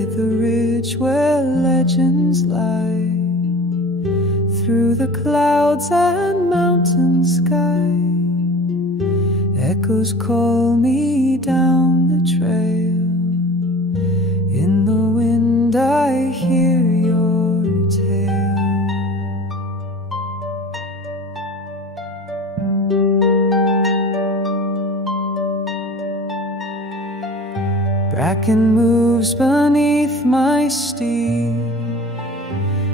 By the ridge where legends lie, through the clouds and mountain sky, echoes call me down the trail. In the wind I hear your tale. Bracken moves beneath my steed,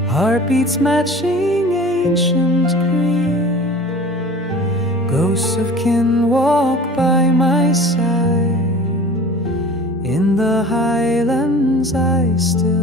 heartbeats matching ancient creed. Ghosts of kin walk by my side. In the highlands I still